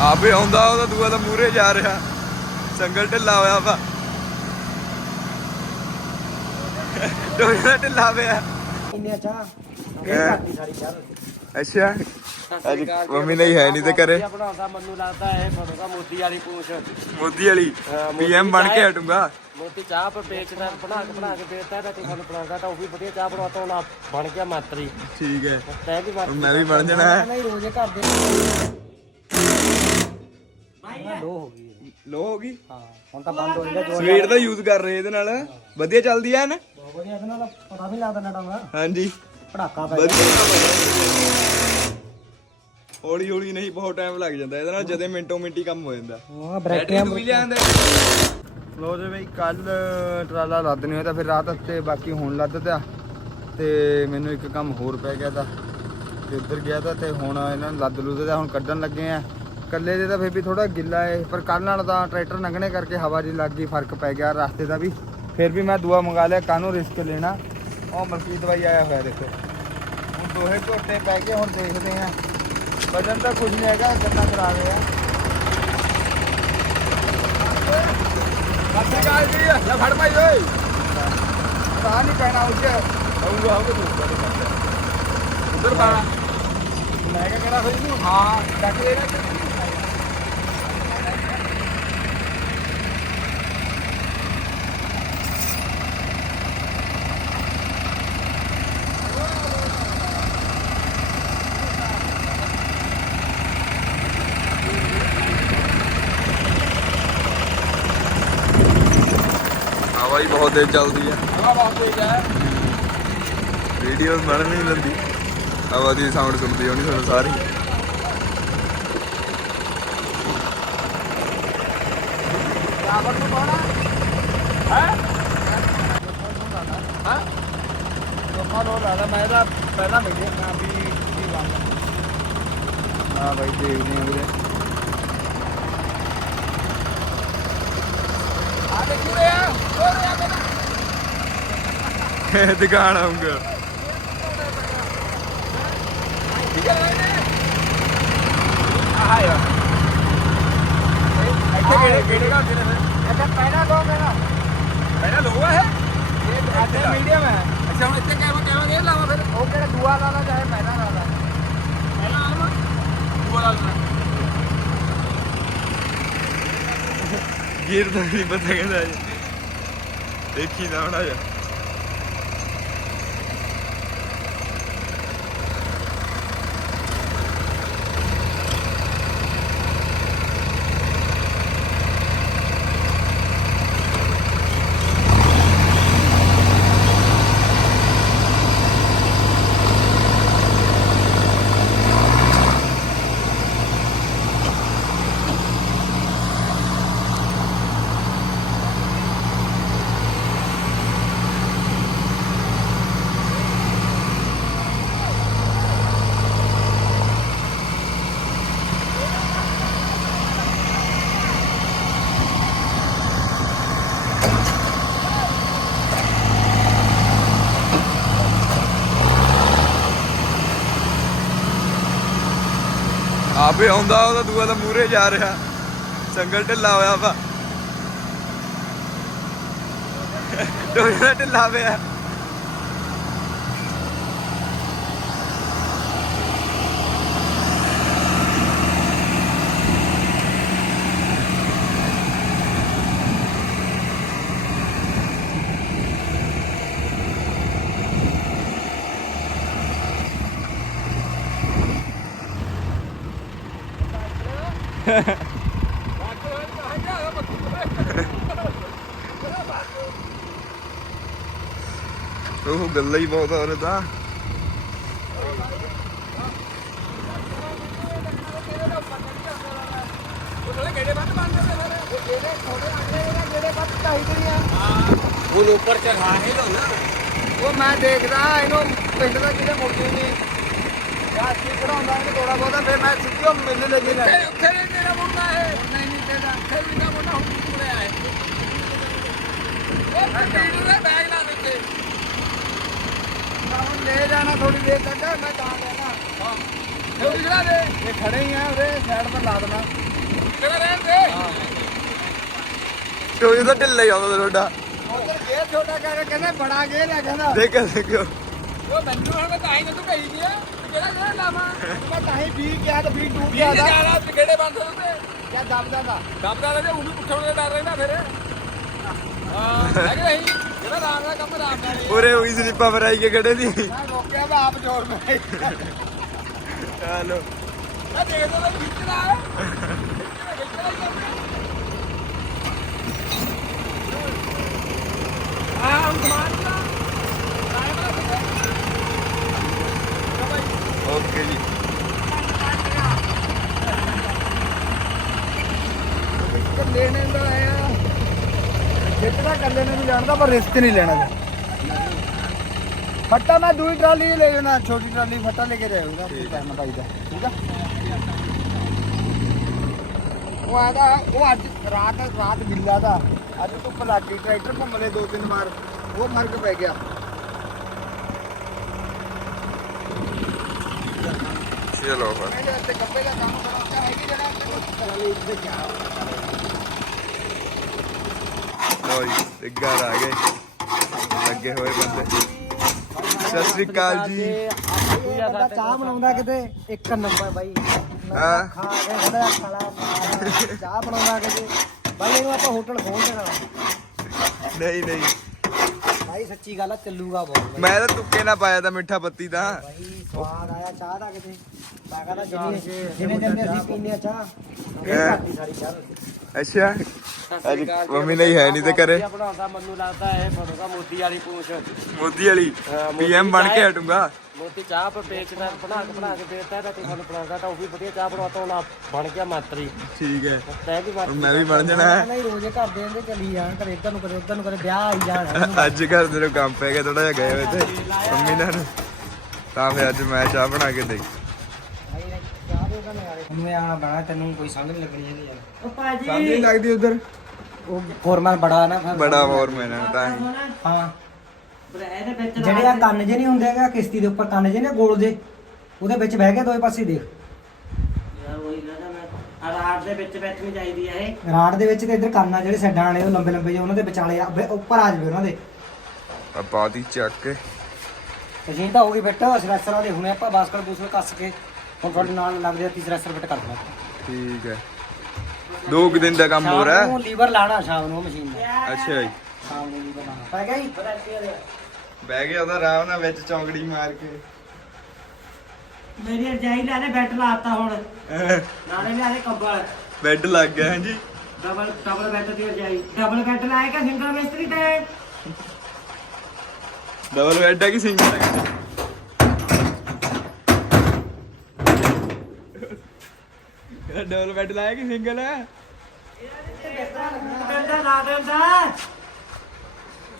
ਆਪੇ ਆਉਂਦਾ ਉਹਦਾ ਦੂਆ ਤਾਂ ਮੂਰੇ ਜਾ ਰਿਹਾ। ਸੰਗਲ ਢਿੱਲਾ ਹੋਇਆ ਵਾ। ਡੋਲਾ ਢਿੱਲਾ ਪਿਆ। ਇੰਨੇ ਚਾਹ। ਸਾਰੀ ਚਾਹ ਅੱਛਾ। ਅੱਜ ਮੰਮੀ ਨਹੀਂ ਹੈ ਨਹੀਂ ਤੇ ਕਰੇ ਬਣਾਉਂਦਾ ਮੈਨੂੰ ਲੱਗਦਾ ਇਹ ਬਣੂਗਾ ਮੋਦੀ ਵਾਲੀ ਪੂਛ। ਮੋਦੀ ਵਾਲੀ? ਪੀਐਮ ਬਣ ਕੇ ਹਟੂਗਾ। ਮੋਦੀ ਚਾਹ ਪਰ ਵੇਚਦਾ ਬਣਾ ਕੇ ਬਣਾ ਕੇ ਵੇਚਦਾ ਤਾਂ ਤੁਹਾਨੂੰ ਬਣਾਉਂਦਾ ਤਾਂ ਉਹ ਵੀ ਵਧੀਆ ਚਾਹ ਬਣਾਉਂਦਾ ਆਪ ਬਣ ਗਿਆ ਮੰਤਰੀ। ਠੀਕ ਹੈ। ਮੈਂ ਵੀ ਬਣ ਜਾਣਾ। ਨਹੀਂ ਰੋਜ਼ੇ ਘਰ ਦੇ ਲੋ ਹੋ ਗਈ ਲੋ ਹੋ ਗਈ? ਹਾਂ ਹੁਣ ਤਾਂ ਬੰਦ ਹੋ ਜਾਂਦਾ ਜੋ ਸਵੀਟ ਦਾ ਯੂਜ਼ ਕਰ ਰਹੇ ਇਹਦੇ ਨਾਲ। ਵਧੀਆ ਚੱਲਦੀ ਐ ਨਾ? ਬਹੁਤ ਵਧੀਆ ਇਹਦੇ ਨਾਲ ਪਤਾ ਵੀ ਲੱਗਦਾ ਨਾ ਡਾਂਗਾ ਹਾਂਜੀ। ਪੜਾਕਾ ਪੈ ਹੌਲੀ ਹੌਲੀ ਨਹੀਂ ਬਹੁਤ ਟਾਈਮ ਲੱਗ ਜਾਂਦਾ। ਇਹਦੇ ਨਾਲ ਜਦੇ ਮਿੰਟੋ ਮਿੰਟੀ ਕੰਮ ਹੋ ਜਾਂਦਾ। ਹਾਂ ਬੈਟਰੀ ਤੂੰ ਹੀ ਲਿਆਂਦੇ ਲੋ ਜੇ ਬਈ ਕੱਲ ਟਰਾਲਾ ਲੱਦ ਨਹੀਂ ਹੋਇਆ ਤਾਂ ਫਿਰ ਰਾਤ ਤੇ ਬਾਕੀ ਹੁਣ ਲੱਦ ਤਿਆ ਤੇ ਮੈਨੂੰ ਇੱਕ ਕੰਮ ਹੋਰ ਪੈ ਗਿਆ ਤਾਂ। ਤੇ ਉੱਧਰ ਗਿਆ ਤਾਂ ਤੇ ਹੁਣ ਇਹਨਾਂ ਨੂੰ ਲੱਦ ਲੁੱਦ ਦਾ ਹੁਣ ਕੱਢਣ ਲੱਗੇ ਆ। ਕੱਲੇ ਦੇ ਤਾਂ ਫਿਰ ਵੀ ਥੋੜਾ ਗਿੱਲਾ ਏ ਪਰ ਕੱਲ ਨਾਲ ਤਾਂ ਟਰੈਕਟਰ ਲੰਘਣੇ ਕਰਕੇ ਹਵਾ ਜੀ ਲੱਗ ਗਈ ਫ਼ਰਕ ਪੈ ਗਿਆ ਰਸਤੇ ਦਾ ਵੀ। ਫਿਰ ਵੀ ਮੈਂ ਦੁਆ ਮੰਗਾ ਲਿਆ ਕਾਹਨੂੰ ਰਿਸਕ ਲੈਣਾ? ਉਹ ਮਲਕੀਤ ਬਾਈ ਆਇਆ ਹੋਇਆ ਦੇਖੋ। ਹੁਣ ਦੋਹੇ ਝੋਟੇ ਪੈ ਗਏ ਹੁਣ ਦੇਖਦੇ ਆ ਵਜਨ ਤਾਂ ਕੁਝ ਨਹੀਂ ਹੈਗਾ ਗੰਨਾ ਕਰਾ ਰਹੇ ਆ ਸੱਚੀ ਗੱਲ ਜੀ ਲੈ ਫੜ ਭਾਈ ਓਏ। ਤਾਂ ਨਹੀਂ ਪੈਣਾ ਉੱਚ ਆਊਗਾ ਆਊਗਾ ਤੂੰ ਉਧਰ ਪਾ ਲੈ ਕੇ ਕਿਹੜਾ ਹੋਈ ਨੂੰ ਹਾਂ ਡੱਕ ਲੈ ਬਹੁਤ ਤੇਜ਼ ਚੱਲਦੀ ਹੈ ਵੀਡੀਓ ਬਣ ਨਹੀਂ ਲੈਂਦੀ। ਹਵਾ ਦੀ ਸਾਊਂਡ ਸੁਣਦੀ ਹੋਣੀ ਤੁਹਾਨੂੰ ਸਾਰੀ। ਰਾਵਣ ਨੂੰ ਪਾਣਾ ਹੈ? ਹਾਂ? ਲੋਕਾਂ ਨੂੰ ਲਾਦਾ ਮੈਂ ਤਾਂ ਪਹਿਲਾਂ ਮਿਲਿਆ ਨਾ ਵੀ ਕੀ ਬਣਦਾ ਹਾਂ ਬਾਈ ਦੇਖਦੇ ਹਾਂ ਵੀਰੇ। ਆ ਦੇਖੀ ਰਿਹਾ ਦੁਕਾਨ ਆਉਂਗਾ ਕੀ ਕਰ ਰਹੇ ਨੇ ਆਹ ਯਾਰ ਇੱਥੇ ਕਿਹੜੇ ਕਿਹੜੇ ਘਰ ਦੇ ਨੇ ਅੱਛਾ ਪਹਿਲਾ ਦੋ ਮੇਰਾ। ਪਹਿਲਾ ਲੋ ਹੈ ਇਹ? ਅੱਛਾ ਮੀਡੀਅਮ ਹੈ। ਅੱਛਾ ਹੁਣ ਇੱਥੇ ਕਿਵੇਂ ਕਿਵੇਂ ਗੇਰ ਲਾਵਾਂ ਫਿਰ? ਉਹ ਕਿਹੜਾ ਦੂਆ ਲਾਣਾ ਚਾਹੇ ਪਹਿਲਾ ਲਾਣਾ ਪਹਿਲਾ ਆਲਮਾ ਦੂਆ ਲਾਣਾ ਗੀਰ ਦਾ ਨਹੀਂ ਪਤਾ ਕਹਿੰਦਾ ਜੀ। ਦੇਖੀ ਨਾ ਬਣਾ ਜਾ। ਆਪੇ ਆਉਂਦਾ, ਉਹਦਾ ਦੂਆ ਤਾਂ ਮੂਰੇ ਜਾ ਰਿਹਾ। ਸੰਗਲ ਢਿੱਲਾ ਹੋਇਆ ਵਾ। ਡੋਲਾ ਢਿੱਲਾ ਪਿਆ। billahi bu arada. ਹੁਣ ਉੱਪਰ ਚੜਾ ਹੈ ਲੋ ਨਾ। ਉਹ ਮੈਂ ਦੇਖਦਾ ਇਹਨੂੰ ਪਿੰਡ ਦਾ ਕਿਹਦੇ ਮੁਰਦੇ ਨੇ ਯਾਰ ਕੀ ਕਰਾਉਂਦਾ ਇਹਨੂੰ ਥੋੜਾ ਬਹੁਤਾ ਫਿਰ ਮੈਂ ਸਿੱਧੋ ਮੈਨੂੰ ਲੈ ਕੇ ਲੈ ਉੱਥੇ ਵੀ ਤੇਰਾ ਮੁੰਡਾ ਹੈ। ਨਹੀਂ ਨਹੀਂ ਤੇਰਾ ਉੱਥੇ ਵੀ ਦਾ ਮੁੰਡਾ ਹੁਣ ਕਿੱਥੇ ਆਇਆ। ਇਹ ਪਿੰਡ ਦੇ ਬੈਗ ਲਾ ਦਿੱਤੇ ਹੁਣ ਲੈ ਜਾਣਾ ਥੋੜੀ ਦੇਰ ਤੱਕ ਮੈਂ ਤਾਂ ਲੈਣਾ ਉਹ ਜਿਹੜਾ ਦੇ ਇਹ ਖੜੇ ਹੀ ਆ ਉਹਦੇ ਸਾਈਡ ਪਰ ਲਾ ਦੇਣਾ। ਕਿਹੜਾ ਰਹਿਣ ਦੇ? ਕਿਉਂ ਇਹਦਾ ਢਿੱਲਾ ਹੀ ਆਉਂਦਾ ਤੁਹਾਡਾ। ਉਧਰ ਗੇਰ ਛੋਟਾ ਕਰ ਕਹਿੰਦਾ ਬੜਾ ਗੇਰ ਹੈ ਕਹਿੰਦਾ ਦੇਖ ਦੇਖੋ ਉਹ ਮੈਨੂੰ ਹੁਣ ਮੈਂ ਤਾਂ ਹੀ ਤੂੰ ਕਹੀ ਦੀ ਆ ਕਿਹੜਾ ਕਿਹੜਾ ਲਾਵਾਂ? ਮੈਂ ਤਾਂ ਹੀ ਵੀ ਕਿਹਾ ਤਾਂ ਵੀ ਕੀ ਗਿਆ ਦਾ ਕਿਹੜੇ ਬੰਦ ਹੁੰਦੇ? ਕਿਆ ਦਬਦਾ ਦਾ ਦਬਦਾ ਰਹੇ ਉਹ ਵੀ ਪੁੱਠਣ ਦਾ ਡਰ ਰਹਿੰਦਾ ਫਿਰ। ਹਾਂ ਹੈ ਕਿ ਨਹੀਂ ਜਿਹੜਾ ਰਾਮ ਦਾ ਕੰਮ ਰਾਮ ਨਾਲ ਹੀ ਉਰੇ ਹੋਈ ਸਲਿੱਪਾਂ ਮਰਾਈ ਕੇ ਖੜੇ ਦੀ ਮੈਂ ਰੋਕਿਆ ਮੈਂ ਆਪ ਜੋਰ ਮੈਂ ਚਲੋ ਮੈਂ ਦੇਖਦਾ ਤਾਂ ਵਿੱਚ ਨਾ ਆ ਹੁਣ ਸਮਾਨ ਦਾ ਓਕੇ ਜੀ ਲੈਣੇ ਦਾ ਆਇਆ ਜਿੱਤਣਾ ਕਰ ਲੈਣੇ ਨੂੰ ਜਾਣਦਾ ਪਰ ਰਿਸਕ ਨਹੀਂ ਲੈਣਾ ਫੱਟਾ ਮੈਂ ਦੂਈ ਟਰਾਲੀ ਲੈ ਜਾਣਾ ਛੋਟੀ ਟਰਾਲੀ ਫੱਟਾ ਲੈ ਕੇ ਜਾਊਗਾ ਕਰਨਾ ਭਾਈ ਦਾ ਠੀਕ ਆ? ਉਹ ਆਦਾ ਉਹ ਅੱਜ ਰਾਤ ਰਾਤ ਗਿੱਲਾ ਦਾ ਅੱਜ ਧੁੱਪ ਲੱਗ ਗਈ ਟਰੈਕਟਰ ਘੁੰਮ ਲਏ ਦੋ ਤਿੰਨ ਵਾਰ ਉਹ ਫ਼ਰਕ ਪੈ ਗਿਆ। ਚਲੋ ਫਿਰ। ਇਹਦੇ ਉੱਤੇ ਕੱਪੇ ਦਾ ਕੰਮ ਕਰਾਉਂਦਾ ਹੈਗੀ ਜਿਹੜਾ ਟਰਾਲੀ ਇੱਥੇ ਕਿਆ ਲਓ ਜੀ ਤੇ ਘਰ ਆ ਗਏ। ਲੱਗੇ ਹੋਏ ਬੰਦੇ। ਸਤਿ ਸ੍ਰੀ ਅਕਾਲ ਜੀ। ਬੰਦਾ ਚਾਹ ਬਣਾਉਂਦਾ ਕਿਤੇ ਇੱਕ ਨੰਬਰ ਬਾਈ ਹਾਂ। ਖਾ ਕੇ ਖੜਾ ਖਾਲਾ ਮਾਰ, ਚਾਹ ਬਣਾਉਂਦਾ ਕਿਤੇ? ਬਾਈ ਇਹਨੂੰ ਆਪਾਂ ਹੋਟਲ ਖੋਲ ਦੇਣਾ ਨਹੀਂ ਨਹੀਂ। ਬਾਈ ਸੱਚੀ ਗੱਲ ਆ ਚੱਲੂਗਾ ਬਹੁਤ ਮੈਂ ਤਾਂ ਤੁੱਕੇ ਨਾ ਪਾਇਆ ਤਾਂ ਮਿੱਠਾ ਪੱਤੀ ਤਾਂ। ਬਾਈ ਸਵਾਦ ਆਇਆ ਚਾਹ ਦਾ ਕਿਤੇ। ਮੈਂ ਕਹਿੰਦਾ ਜਿੰਨੇ ਜਿੰਨੇ ਦਿਨ ਅਸੀਂ ਪੀਨੇ ਆ ਚਾਹ ਇਹ? ਘਾਟੀ ਸਾਰੀ ਚਾਹ ਅੱਛਾ। ਅੱਜ ਮੰਮੀ ਨਹੀਂ ਹੈ ਨਹੀਂ ਤੇ ਕਰੇ ਬਣਾਉਂਦਾ ਮੈਨੂੰ ਲੱਗਦਾ ਇਹ ਬਣੂਗਾ ਮੋਦੀ ਵਾਲੀ ਪੂਛ। ਮੋਦੀ ਵਾਲੀ ਪੀਐਮ ਬਣ ਕੇ ਹਟੂੰਗਾ। ਮੋਦੀ ਚਾਹ ਪਰ ਵੇਚਦਾ ਬਣਾ ਕੇ ਬਣਾ ਕੇ ਵੇਚਦਾ ਤਾਂ ਤੁਹਾਨੂੰ ਬਣਾਉਂਦਾ ਤਾਂ ਉਹ ਵੀ ਵਧੀਆ ਚਾਹ ਬਣਾਉਂਦਾ ਹੁਣ ਬਣ ਗਿਆ ਮੰਤਰੀ। ਠੀਕ ਹੈ। ਤੈ ਵੀ ਬਣ ਮੈਂ ਵੀ ਬਣ ਜਾਣਾ। ਹੈ ਨਹੀਂ ਰੋਜ਼ੇ ਘਰ ਦੇ ਇਹਦੇ ਚੱਲੀ ਜਾਣ ਕਦੇ ਇੱਧਰ ਨੂੰ ਕਦੇ ਉੱਧਰ ਨੂੰ ਕਦੇ ਵਿਆਹ ਆਈ ਜਾਣ। ਅੱਜ ਘਰ ਦੇ ਨੂੰ ਕੰਮ ਪੈ ਗਿਆ ਥੋੜਾ ਜਿਹਾ ਗਏ ਹੋਏ ਤੇ ਮੰਮੀ ਨਾਲ। ਤਾਂ ਫਿਰ ਅੱਜ ਮੈਂ ਚਾਹ ਬਣਾ ਕੇ ਦੇ ਮੈਂ ਆਣਾ ਬਣਾ ਤੈਨੂੰ ਕੋਈ ਸਮਝ ਨਹੀਂ ਲੱਗਣੀ ਇਹਦੀ ਯਾਰ। ਉਹ ਸਮਝ ਨਹੀਂ ਲੱਗਦੀ ਉਧਰ? ਉਹ ਫੋਰਮੈਨ ਬੜਾ ਨਾ ਫਿਰ। ਬੜਾ ਹੋਰ ਮੈਨਾਂ ਤਾਂ ਹੀ। ਹਾਂ ਜਿਹੜੇ ਆ ਕੰਨ ਜੇ ਨਹੀਂ ਹੁੰਦੇ ਹੈਗਾ ਕਿਸ਼ਤੀ ਦੇ ਉੱਪਰ ਕੰਨ ਜੇ ਨੇ ਗੋਲ ਜੇ ਉਹਦੇ ਵਿੱਚ ਬਹਿ ਕੇ ਦੋਏ ਪਾਸੇ ਦੇਖ। ਰਾਤ ਦੇ ਵਿੱਚ ਬੈਠਣੀ ਚਾਹੀਦੀ ਹੈ ਇਹ। ਰਾਡ ਦੇ ਵਿੱਚ ਤੇ ਇੱਧਰ ਕੰਨ ਆ ਜਿਹੜੇ ਸਾਈਡਾਂ ਵਾਲੇ ਉਹ ਲੰਬੇ ਲੰਬੇ ਜਿਹੇ ਉਹਨਾਂ ਦੇ ਵਿਚਾਲੇ ਆ ਵੇ ਉੱਪਰ ਆ ਜਾਵੇ ਉਹਨਾਂ ਦੇ। ਆ ਪਾਤੀ ਚੱਕ ਕੇ। ਮਸ਼ੀਨ ਤਾਂ ਹੋ ਗਈ ਫਿੱਟ ਸਰੈਸਰਾਂ ਦੇ ਹੁਣੇ ਆਪਾਂ ਬਾਸਕਟ ਬੂਸਕਟ ਕੱਸ ਕੇ ਹੁਣ ਤੁਹਾਡੇ ਨਾਲ ਲੱਗ ਜਾ ਤੀਸਰਾ ਸਰੈਸਰ ਫਿੱਟ ਕਰ ਦੇਣਾ। ਠੀਕ ਹੈ। ਦੋ ਕੁ ਦਿਨ ਦਾ ਕੰਮ ਹੋ ਰਿਹਾ। ਨੂੰ ਲੀਵਰ ਲਾਣਾ ਸ਼ਾਮ ਨੂੰ ਉਹ ਮਸ਼ੀਨ ਦਾ। ਅੱਛਾ ਜੀ। ਸ਼ਾਮ ਨੂੰ ਲੀਵਰ ਲਾਣਾ ਪੈ ਗਿਆ ਜੀ ਬਹਿ ਗਿਆ ਉਹਦਾ ਆਰਾਮ ਨਾਲ ਵਿੱਚ ਚੌਂਕੜੀ ਮਾਰ ਕੇ। ਮੇਰੀ ਰਜਾਈ ਲੈ ਲੈ ਬੈੱਡ ਲਾਤਾ ਹੁਣ। ਨਾਲੇ ਲੈ ਲੈ ਕੰਬਲ। ਬੈੱਡ ਲੱਗ ਗਿਆ ਹੈ ਜੀ ਡਬਲ ਡਬਲ ਬੈੱਡ ਦੀ ਰਜਾਈ। ਡਬਲ ਬੈੱਡ ਲਾਏਗਾ ਸਿੰਗਲ ਮਿਸਤਰੀ ਤੇ। ਡਬਲ ਬੈੱਡ ਹੈ ਕਿ ਸਿੰਗਲ ਹੈ ਡਬਲ ਬੈੱਡ ਲਾਇਆ ਕਿ ਸਿੰਗਲ ਹੈ ਦਿੰਦਾ ਲਾ ਦਿੰਦਾ।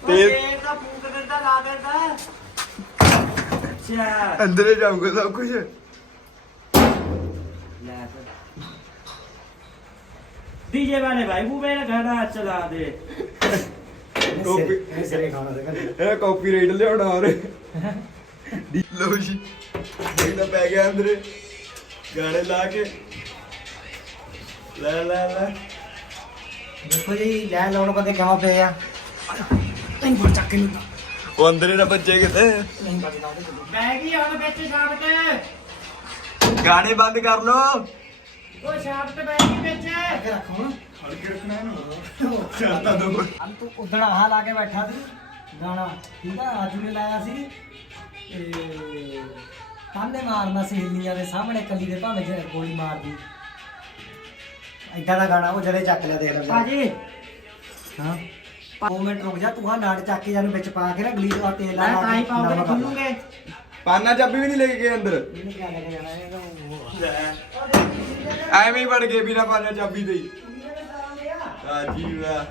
ਤੇ- ਤੇ ਤਾਂ ਫੂਕ ਦਿੰਦਾ ਲਾ ਦਿੰਦਾ ਅੱਛਾ ਅੰਦਰੇ ਜਾਊਗਾ ਸਭ ਕੁਝ ਲੈ ਫਿਰ ਡੀਜੇ ਵਾਲੇ ਭਾਈ ਉਹ ਮੇਰਾ ਗਾਣਾ ਚਲਾ ਦੇ। ਕਾਪੀ ਇਹ ਸਿਰੇ ਖਾਣਾ ਸੀਗਾ ਇਹ ਕਾਪੀਰਾਈਟ ਲਿਆਉਣਾ ਹੋਰ ਲਓ ਜੀ ਇਹਦਾ ਪੈ ਗਿਆ ਅੰਦਰੇ। ਗਾਣੇ ਲਾ ਕੇ। ਲੈ ਲੈ ਲੈ। ਦੇਖੋ ਜੀ ਲੈ ਲਾਉਣ ਬੰਦੇ ਕਿਉਂ ਪਏ ਆ? ਨਹੀਂ ਬੜ ਚੱਕ ਨਹੀਂ ਉਹ ਅੰਦਰੇ ਨਾ ਬੱਚੇ ਕਿਤੇ। ਨਹੀਂ ਬਚਦਾ ਉਹਦੇ ਕੋਲ ਬਹਿ ਗਈ ਹੁਣ ਵਿੱਚ ਛਾਪ ਤੇ ਗਾਣੇ ਬੰਦ ਕਰ ਲੋ ਉਹ ਛਾਪ ਤੇ ਬਹਿ ਗਈ ਵਿੱਚ। ਅੱਗੇ ਰੱਖ ਹੁਣ। ਫੜ ਕੇ ਰੱਖਣਾ ਇਹਨੂੰ। ਚਾਹਤਾ ਦੋ। ਅੰਨ ਤੂੰ ਉਦਣ ਆਹ ਲਾ ਕੇ ਬੈਠਾ ਸੀ। ਗਾਣਾ ਠੀਕ ਆ? ਆਜੂ ਨੇ ਲਾਇਆ ਸੀ। ਤੇ ਤਾਨੇ ਮਾਰਨਾ ਸਹੇਲੀਆਂ ਦੇ ਸਾਹਮਣੇ ਕੱਲੀ ਦੇ ਭਾਵੇਂ ਜੇ ਗੋਲੀ ਮਾਰਦੀ। ਏਦਾਂ ਦਾ ਗਾਣਾ ਉਹ ਜਦੇ ਚੱਕ ਲਿਆ ਦੇਖ ਲੈ। ਭਾਜੀ। ਹਾਂ। 2 ਮਿੰਟ ਰੁਕ ਜਾ ਤੂੰ ਆ ਨਾੜ ਚੱਕ ਕੇ ਜਾਨੂੰ ਵਿੱਚ ਪਾ ਕੇ ਨਾ ਗਲੀ ਦਾ ਤੇਲ ਲਾ ਮੈਂ ਲਾ ਤਾਂ ਹੀ ਕੇ ਪਾਉਂਗੇ ਨਮਕ ਲਾ ਲਾ। ਖੁੱਲੂਗੇ ਪਾਨਾ ਚਾਬੀ ਵੀ ਨਹੀਂ ਲੈ ਕੇ ਗਏ ਅੰਦਰ। ਇਹਨੂੰ ਕਿਆ ਲੈ ਕੇ ਜਾਣਾ ਇਹਦਾ ਐਵੇਂ ਹੀ ਵੜ ਗਏ ਬਿਨਾ ਪਾਨਾ ਚਾਬੀ ਦੇ ਹੀ। ਰਾਜੀ ਵਾ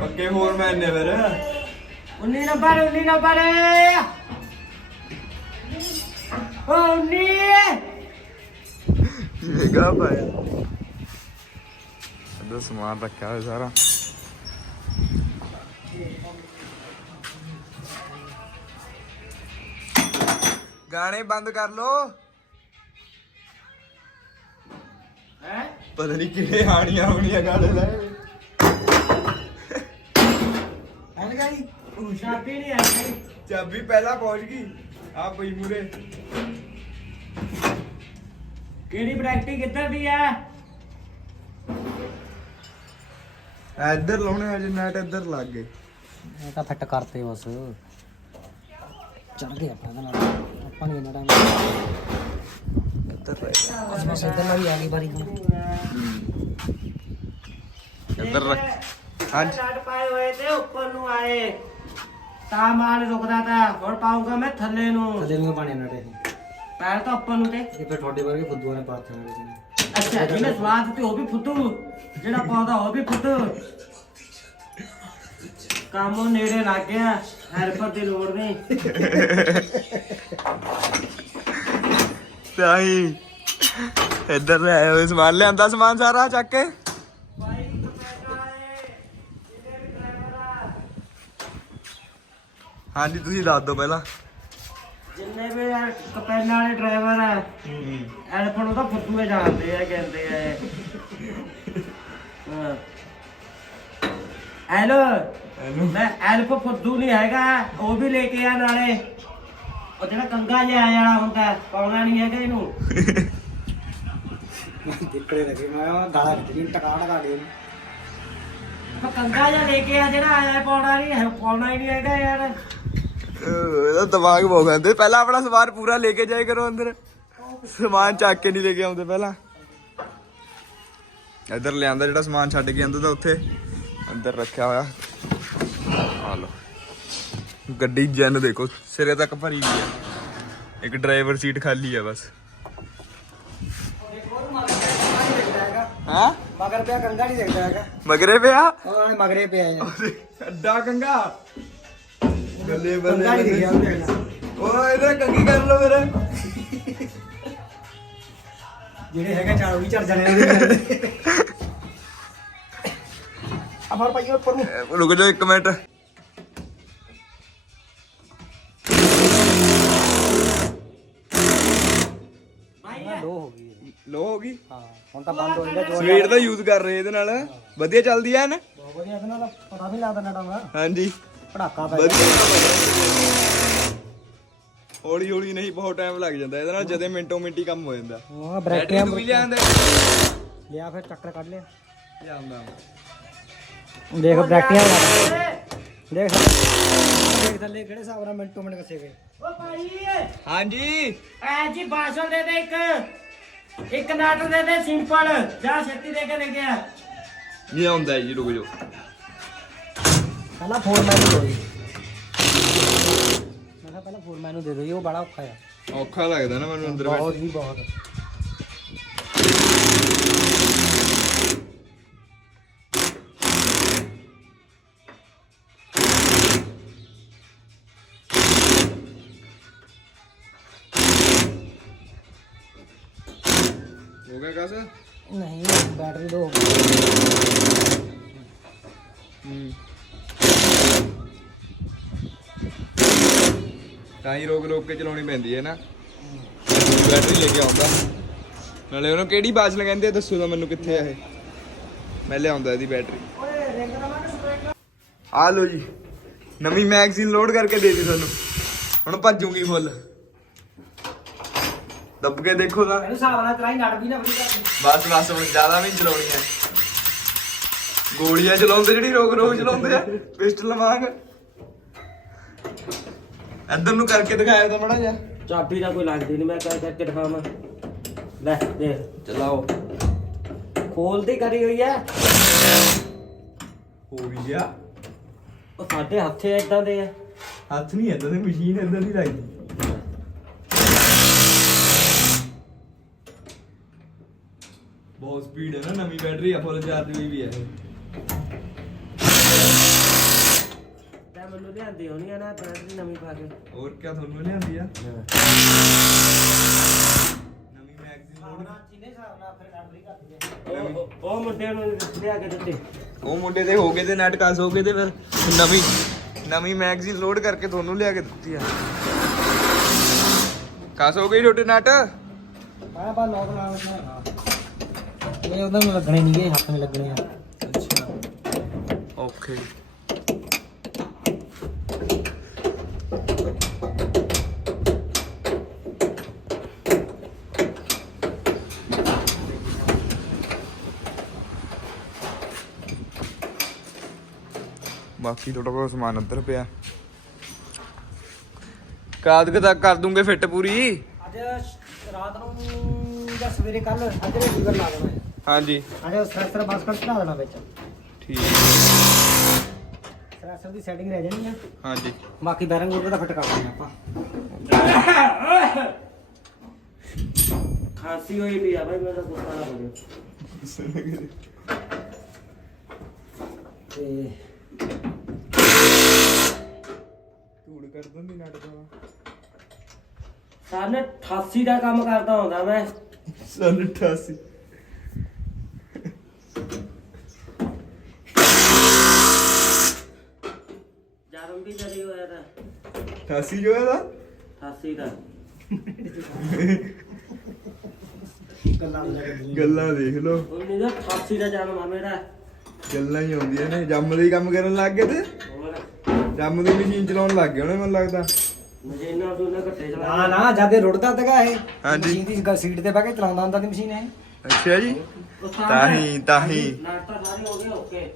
ਪੱਕੇ ਹੋਰ ਮੈਨ ਨੇ ਫਿਰ। 19 ਨੰਬਰ 19 ਨੰਬਰ। ਉਹ 19 ਨਿਗਾ ਪਾਇਆ। ਅੱਧਾ ਸਮਾਨ ਰੱਖਿਆ ਹੋਇਆ ਸਾਰਾ। ਗਾਣੇ ਬੰਦ ਕਰ ਲੋ। ਪਤਾ ਨਹੀਂ ਕਿਹੜੇ ਆਣੀਆਂ ਹੋਣੀਆਂ ਗਾਣੇ ਲਾਏ ਐਨ ਗਾਈ? ਚਾਬੀ ਨਹੀਂ ਆਈ ਚਾਬੀ ਪਹਿਲਾਂ ਪਹੁੰਚ ਗਈ। ਆ ਪਈ ਮੂਰੇ। ਕਿਹੜੀ ਪ੍ਰੈਕਟਿਸ ਕਿੱਧਰ ਦੀ ਆ? ਇੱਧਰ ਲਾਉਣੇ ਹਜੇ ਨੈਟ ਇੱਧਰ ਲੱਗ ਗਏ। ਇਹ ਤਾਂ ਫਿੱਟ ਕਰਤੇ ਬਸ। ਚੜ ਗਏ ਆਪਾਂ ਨਾਲ। ਆਪਾਂ ਨਹੀਂ ਇਹਨਾਂ ਟਾਈਮ ਇੱਧਰ ਰਹਿ ਬਸ ਬਸ ਇੱਧਰ ਨਾਲ ਹੀ ਆ ਗਈ ਬਾਰੀ ਨੂੰ ਇੱਧਰ ਰੱਖ। ਹਾਂਜੀ। ਨਟ ਪਾਏ ਹੋਏ ਤੇ ਉੱਪਰ ਨੂੰ ਆਏ। ਤਾਂ ਮਾਲ ਰੁਕਦਾ ਤਾ ਹੁਣ ਪਾਉਂਗਾ ਮੈਂ ਥੱਲੇ ਨੂੰ। ਥੱਲੇ ਨੂੰ ਪਾਣੇ ਨੜੇ ਪੈਰ ਤਾਂ ਉੱਪਰ ਨੂੰ ਤੇ ਇਹ ਫਿਰ ਤੁਹਾਡੇ ਵਰਗੇ ਫੁੱਦੂਆਂ ਨੇ ਕਿਸੇ ਨੇ। ਅੱਛਾ ਜਿਹਨੇ ਸਵਾਦ ਤੇ ਉਹ ਵੀ ਫੁੱਦੂ। ਜਿਹੜਾ ਪਾਉਂਦਾ ਉਹ ਵੀ ਫੁੱਦੂ। ਕੰਮ ਉਹ ਨੇੜੇ ਲੱਗ ਗਿਆ ਹੈਲਪਰ ਦੀ ਲੋੜ ਨਹੀਂ। ਤਾਈ ਇੱਧਰ ਲੈ ਆਏ ਹੋਏ ਸਮਾਨ। ਲਿਆਂਦਾ ਸਮਾਨ ਸਾਰਾ ਚੱਕ ਕੇ? ਹਾਂਜੀ ਤੁਸੀਂ ਦੱਸ ਦਿਓ ਪਹਿਲਾਂ। ਜਿੰਨੇ ਵੀ ਕਪੈਨ ਵਾਲੇ ਡਰਾਈਵਰ ਆ ਹੈਲਪਰ ਨੂੰ ਤਾਂ ਫੁੱਦੂਏ ਜਾਣਦੇ ਆ ਕਹਿੰਦੇ ਆ ਇਹ। ਹਾਂ। ਹੈਲੋ ਮੈਂ ਐਲਫ ਫੁੱਦੂ ਨਹੀਂ ਹੈਗਾ ਉਹ ਵੀ ਲੈ ਕੇ ਆ ਨਾਲੇ ਉਹ ਜਿਹੜਾ ਕੰਗਾ ਜਿਹਾ ਵਾਲਾ ਹੁੰਦਾ ਪਾਉਣਾ ਨਹੀਂ ਹੈਗਾ ਇਹਨੂੰ ਦਿੱਕੜੇ ਲੱਗੇ ਮੈਂ ਕਿਹਾ ਗਾਲਾਂ ਕੱਢੀ ਟਕਾ ਟਕਾ ਕੇ ਉਹ ਕੰਗਾ ਜਿਹਾ ਲੈ ਕੇ ਆ ਜਿਹੜਾ ਆਇਆ ਪਾਉਣਾ ਨਹੀਂ ਹੈ ਪਾਉਣਾ ਹੀ ਨਹੀਂ ਹੈਗਾ ਯਾਰ ਅਹ ਇਹਦਾ ਦਿਮਾਗ ਬਹੁਤ ਖਾਂਦੇ ਪਹਿਲਾਂ ਆਪਣਾ ਸਮਾਨ ਪੂਰਾ ਲੈ ਕੇ ਜਾਏ ਕਰੋ ਅੰਦਰ। ਸਮਾਨ ਚੱਕ ਕੇ ਨਹੀਂ ਲੈ ਕੇ ਆਉਂਦੇ ਪਹਿਲਾਂ। ਇੱਧਰ ਲਿਆਂਦਾ ਜਿਹੜਾ ਸਮਾਨ ਛੱਡ ਕੇ ਆਂਦਾ ਤਾਂ ਉੱਥੇ। ਅੰਦਰ ਰੱਖਿਆ ਹੋਇਆ। ਆ ਲੋ ਗੱਡੀ ਜਨ ਦੇਖੋ ਸਿਰੇ ਤੱਕ ਭਰੀ ਗਈ ਹੈ ਇੱਕ ਡਰਾਈਵਰ ਸੀਟ ਖਾਲੀ ਹੈ ਬਸ। ਹਾਂ? ਮਗਰ ਪਿਆ? ਗੰਗਾ ਨਹੀਂ ਦੇਖਦਾ ਹੈਗਾ ਮਗਰੇ ਪਿਆ ਉਹਨਾਂ ਨੇ ਮਗਰੇ ਪਿਆ ਹੈ ਅੱਡਾ ਕੰਗਾ। ਬੱਲੇ ਗੰਗਾ ਨਹੀਂ ਦਿਖਿਆ ਓਏ ਇਹਦੇ ਕੰਗੀ ਕਰ ਲੋ ਫਿਰ। ਜਿਹੜੇ ਹੈਗੇ ਚਾਰ ਉਹ ਵੀ ਚੜ ਜਾਣੇ ਆ। ਫੜ ਪਾਈਓ ਉੱਪਰ ਨੂੰ। ਰੁਕ ਜਾਓ ਇੱਕ ਮਿੰਟ। ਲੋ ਹੋ ਗਈ ਲੋ ਹੋ ਗਈ? ਹਾਂ ਹੁਣ ਤਾਂ ਬੰਦ ਹੋ ਗਿਆ ਜੋ ਸਵੀਟ ਦਾ ਯੂਜ਼ ਕਰ ਰਹੇ ਇਹਦੇ ਨਾਲ। ਵਧੀਆ ਚੱਲਦੀ ਐ ਨਾ? ਬਹੁਤ ਵਧੀਆ ਇਹਦੇ ਨਾਲ ਤਾਂ ਪਤਾ ਵੀ ਲੱਗਦਾ ਨਾ ਡਾਂਗਾ ਹਾਂਜੀ। ਪੜਾਕਾ ਪੈ ਵਧੀਆ। ਹੌਲੀ ਹੌਲੀ ਨਹੀਂ ਬਹੁਤ ਟਾਈਮ ਲੱਗ ਜਾਂਦਾ। ਇਹਦੇ ਨਾਲ ਜਦੇ ਮਿੰਟੋ ਮਿੰਟੀ ਕੰਮ ਹੋ ਜਾਂਦਾ। ਹਾਂ ਬੈਟਰੀ ਬ੍ਰੈਕਟੀਆਂ ਤੂੰ ਵੀ ਲਿਆਂਦੇ। ਲਿਆ ਫਿਰ ਚੱਕਰ ਕੱਢ ਲਿਆ। ਲਿਆਂਦਾ। ਦੇਖ ਬ੍ਰੈਕਟੀਆਂ ਦੇਖ। ਦੇਖ ਥੱਲੇ ਕਿਹੜੇ ਹਿਸਾਬ ਨਾਲ ਮਿੰਟੋ ਮਿੰਟ ਕੱਸੇ ਗਏ। ਉਹ ਭਾਈ ਹਾਂਜੀ। ਐ ਜੀ ਬਾਸ਼ਲ ਦੇ ਦੇ ਇੱਕ ਇੱਕ ਨਾਟ ਦੇ ਦੇ ਸਿੰਪਲ ਜਾ ਛੇਤੀ ਦੇ ਕੇ ਲੈ ਗਿਆ ਇਹ ਆਉਂਦਾ ਜੀ ਰੁਕ ਜਾਓ। ਪਹਿਲਾਂ ਫੋਰ ਮੈਨ ਦੇ ਮੈਂ ਕਿਹਾ ਪਹਿਲਾਂ ਫੋਰ ਮੈਨ ਦੇ ਦਿਓ ਜੀ, ਉਹ ਬੜਾ ਔਖਾ ਆ। ਔਖਾ ਲੱਗਦਾ ਨਾ ਮੈਨੂੰ ਅੰਦਰ ਬਹੁਤ ਹੀ ਬਹੁਤ। ਦੋ ਤਾਂ ਹੀ ਰੋਕ ਰੋਕ ਕੇ ਚਲਾਉਣੀ ਪੈਂਦੀ ਹੈ ਨਾ। ਬੈਟਰੀ ਲੈ ਕੇ ਆਉਂਦਾ। ਨਾਲੇ ਉਹਨੂੰ ਕਿਹੜੀ ਬਾਜਲ ਕਹਿੰਦੇ ਆ, ਦੱਸੋ ਤਾਂ ਮੈਨੂੰ ਕਿੱਥੇ ਆ ਇਹ। ਮੈਂ ਲਿਆਉਂਦਾ ਇਹਦੀ ਬੈਟਰੀ ਆ ਲੋ ਜੀ ਨਵੀਂ ਮੈਗਜ਼ੀਨ ਲੋਡ ਕਰਕੇ ਦੇ ਦਿੱਤੀ ਤੁਹਾਨੂੰ। ਹੁਣ ਭੱਜੂਗੀ ਫੁੱਲ ਦੱਬ ਕੇ ਦੇਖੋ ਤਾਂ। ਇਹਨੂੰ ਹਿਸਾਬ ਨਾਲ ਚਲਾਈ ਨੜ ਵੀ ਨਾ ਬੜੀ ਕਰਦੀ ਬਸ ਬਸ ਹੁਣ ਜ਼ਿਆਦਾ ਵੀ ਨੀ ਚਲਾਉਣੀ ਹੈ। ਗੋਲੀਆਂ ਚਲਾਉਂਦੇ ਜਿਹੜੀ ਰੋਕ ਰੋਕ ਚਲਾਉਂਦੇ ਆ ਪਿਸਟਲ ਵਾਂਗ। ਇੱਧਰ ਨੂੰ ਕਰਕੇ ਦਿਖਾਇਆ ਤਾਂ ਮੜਾ ਜਾ ਚਾਬੀ ਦਾ ਕੋਈ ਲੱਗਦੀ ਨਹੀਂ ਮੈਂ ਕਹਿ ਕਰਕੇ ਦਿਖਾਵਾਂ। ਲੈ ਦੇਖ ਚਲਾਓ। ਖੋਲਦੀ ਕਰੀ ਹੋਈ ਐ ਹੋ ਵੀ ਗਿਆ ਉਹ ਸਾਡੇ ਹੱਥੇ ਇਦਾਂ ਦੇ ਆ। ਹੱਥ ਨਹੀਂ ਏਦਾਂ ਦੀ ਮਸ਼ੀਨ ਏਦਾਂ ਦੀ ਲੱਗਦੀ। ਬਹੁਤ ਸਪੀਡ ਹੈ ਨਾ ਨਵੀਂ ਬੈਟਰੀ ਆ ਫੁੱਲ ਚਾਰਜ ਹੋਈ ਵੀ ਹੈ। ਤਾਂ ਮੈਨੂੰ ਲਿਆਂਦੀ ਹੋਣੀ ਆ ਨਾ ਬੈਟਰੀ ਨਵੀਂ ਪਾ ਕੇ। ਹੋਰ ਕਿਆ ਤੁਹਾਨੂੰ ਲਿਆਂਦੀ ਆ? ਨਵੀਂ ਮੈਗਜ਼ੀਨ ਨਾਲ ਉਹ- ਉਹ ਮੁੰਡੇ ਨੂੰ ਲਿਆ ਕੇ ਦਿੱਤੇ। ਉਹ ਮੁੰਡੇ ਦੇ ਹੋ ਗਏ ਤੇ ਨੈਟ ਕਾਸ ਹੋ ਗਏ ਤੇ ਫਿਰ ਨਵੀਂ ਨਵੀਂ ਮੈਗਜ਼ੀਨ ਲੋਡ ਕਰਕੇ ਤੁਹਾਨੂੰ ਲਿਆ ਕੇ ਦਿੱਤੀ ਆ। ਕਾਸ ਹੋ ਗਈ ਛੋਟੇ ਨੈਟ ਮੈਂ ਬਾ ਲੋਕ ਲਾ ਲੈਣਾ ਇਹ ਉਹਨਾਂ ਨੂੰ ਲੱਗਣੇ ਨਹੀਂਗੇ ਹੱਥ ਨੂੰ ਲੱਗਣੇ ਆ। ਅੱਛਾ ਓਕੇ। ਬਾਕੀ ਥੋੜਾ ਬਹੁਤ ਸਮਾਨ ਅੰਦਰ ਪਿਆ। ਕਾਦ ਕੁ ਤੱਕ ਕਰ ਦੂੰਗੇ ਫਿੱਟ ਪੂਰੀ। ਅੱਜ ਰਾਤ ਨੂੰ ਸਵੇਰੇ ਕੱਲ ਅੱਜ ਰੀਵਰ ਲਾ ਦੇਣਾ। ਹੈ ਹਾਂਜੀ। ਅੱਜ ਸਰਸਰ ਬਸ ਕਰ ਚੜਾ ਦੇਣਾ ਵਿੱਚ। ਠੀਕ। ਸਰਸਰ ਦੀ ਸੈਟਿੰਗ ਰਹਿ ਜਾਣੀ ਆ। ਹਾਂਜੀ। ਬਾਕੀ ਬੈਰਿੰਗ ਉਹਦਾ ਫਿੱਟ ਕਰ ਦੇਣਾ ਆਪਾਂ। ਖਾਂਸੀ ਹੋਈ ਵੀ ਆ ਭਾਈ ਮੈਂ ਤਾਂ ਗੁੱਸਾ ਨਾ ਬੋਲਿਓ ਤੇ ਧੂੜ ਕਰ ਦਿੰਦੀ ਨੱਟ ਦਾ ਸਾਨੇ 88 ਦਾ ਕੰਮ ਕਰਦਾ ਹੁੰਦਾ ਮੈਂ ਸਨ 88 ਜਨਮ ਵੀ ਜਰੀ ਹੋਇਆ ਤਾਂ? 88 ਜੋ ਹੈ ਦਾ 88 ਦਾ ਗੱਲਾਂ ਲੈ ਦੇਖ ਲਓ। 1988 ਦਾ ਜਨਮ ਆ ਮੇਰਾ। ਗੱਲਾਂ ਹੀ ਆਉਂਦੀਆਂ ਨੇ। ਜੰਮ ਦੇ ਹੀ ਕੰਮ ਕਰਨ ਲੱਗ ਗਏ ਤੇ। ਹੋਰ। ਜੰਮ ਦੀ ਮਸ਼ੀਨ ਚਲਾਉਣ ਲੱਗ ਗਏ ਉਹਨੇ ਮੈਨੂੰ ਲੱਗਦਾ। ਮਸ਼ੀਨਾਂ ਤੋਂ ਨਾ ਘੱਟੇ ਚਲਾ ਨਾ ਨਾ ਜਦ ਇਹ ਰੁੜਦਾ ਤੱਗਾ ਇਹ ਹਾਂਜੀ। ਮਸ਼ੀਨ ਦੀ ਗ- ਸੀਟ ਤੇ ਬਹਿ ਕੇ ਚਲਾਉਂਦਾ ਹੁੰਦਾ ਦੀ ਮਸ਼ੀਨ ਇਹ। ਅੱਛਾ ਜੀ। ਤਾਂ ਹੀ ਤਾਂ ਹੀ। ਨਾਟਾ ਸਾਰੇ ਹੋ ਗਏ ਓਕੇ।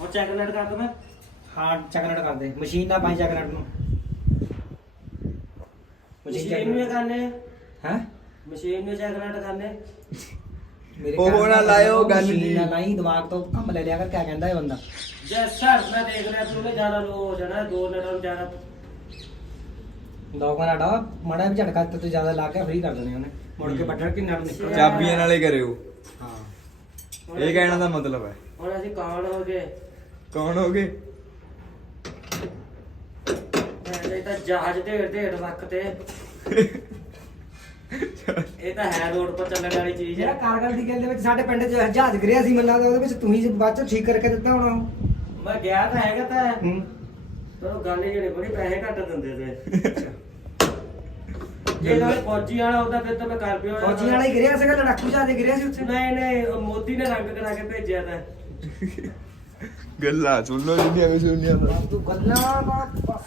ਉਹ ਚੈੱਕ ਨਟ ਕਰ ਦਵਾਂ ਹਾਂ ਚੱਕਰਟ ਕਰਦੇ ਮਸ਼ੀਨ ਨਾਲ ਪਾਈ ਚੱਕਰਟ ਨੂੰ। ਮਸ਼ੀਨ ਨੂੰ ਕਰਨੇ। ਹੈ? ਮਸ਼ੀਨ ਨੂੰ ਚੈੱਕ ਨਟ ਕਰਨੇ। ਮੇਰੇ ਉਹ ਨਾ ਦਾ ਲਾਇਓ ਗੱਲ ਜੀ। ਨਾ ਲਾਈ ਦਿਮਾਗ ਤੋਂ ਕੰਮ ਲੈ ਲਿਆ ਕਰ ਕਿਆ ਕਹਿੰਦਾ ਇਹ ਬੰਦਾ। ਜੇ ਸਰ ਮੈਂ ਦੇਖ ਰਿਹਾ ਤੂੰ ਜ਼ਿਆਦਾ ਲੋ ਹੋ ਜਾਣਾ ਦੋ ਨਟਾਂ ਨੂੰ ਜ਼ਿਆਦਾ ਲੋਕਾਂ ਦਾ ਡਾ ਮੜਾ ਵੀ ਝਟਕਾ ਤੇ ਤੂੰ ਜ਼ਿਆਦਾ ਲਾ ਕੇ ਫ੍ਰੀ ਕਰ ਦੇਣੇ ਉਹਨੇ। ਮੁੜ ਕੇ ਬੱਟਰ ਕਿ ਨਿਕਲ ਚਾਬੀਆਂ ਨਾਲੇ ਕਰਿਓ। ਹਾਂ। ਇਹ ਕਹਿਣ ਦਾ ਮਤਲਬ ਹੈ। ਹੁਣ ਅਸੀਂ ਕੌਣ ਹੋ ਗਏ? ਕੌਣ ਹੋਗੇ ਇਹ ਤਾਂ ਜਹਾਜ਼ ਢੇੜ ਢੇੜ ਰੱਖਤੇ ਇਹ ਤਾਂ ਹੈ ਰੋਡ 'ਤੇ ਚੱਲਣ ਵਾਲੀ ਚੀਜ਼ ਜਿਹੜਾ ਹੈ ਕਾਰਗਲ ਦੀ ਗੱਲ ਦੇ ਵਿੱਚ ਸਾਡੇ ਪਿੰਡ 'ਚ ਜਹਾਜ਼ ਗਿਰਿਆ ਸੀ ਮੈਨੂੰ ਲੱਗਦਾ ਉਹਦੇ ਵਿੱਚ ਤੂੰ ਹੀ ਬਾਅਦ 'ਚ ਠੀਕ ਕਰਕੇ ਦਿੱਤਾ ਹੋਣਾ ਉਹ। ਮੈਂ ਗਿਆ ਤਾਂ ਹੈਗਾ ਤਾਂ। ਹੂੰ। ਪਰ ਉਹ ਗੱਲ ਜਿਹੜੇ ਬੜੀ ਪੈਸੇ ਘੱਟ ਦਿੰਦੇ ਤੇ। ਜੇ ਤਾਂ ਫੌਜੀ ਵਾਲਾ ਹੁੰਦਾ ਫਿਰ ਤਾਂ ਮੈਂ ਕਰ ਪਿਆ ਹੋਣਾ। ਫੌਜੀ ਵਾਲਾ ਹੀ ਗਿਰਿਆ ਸੀਗਾ ਲੜਾਕੂ ਜਹਾਜ਼ ਗਿਰਿਆ ਸੀ ਉੱਥੇ? ਨਹੀਂ ਨਹੀਂ ਉਹ ਮੋਦੀ ਨੇ ਰੰਗ ਕਰਾ ਕੇ ਭੇਜਿਆ ਤਾਂ। ਗੱਲਾਂ ਸੁਣ ਲਓ ਜਿੰਨੀਆਂ ਵੀ ਸੁਣਨੀਆਂ ਤਾਂ। ਤੂੰ ਗੱਲਾਂ ਦਾ ਬਸ।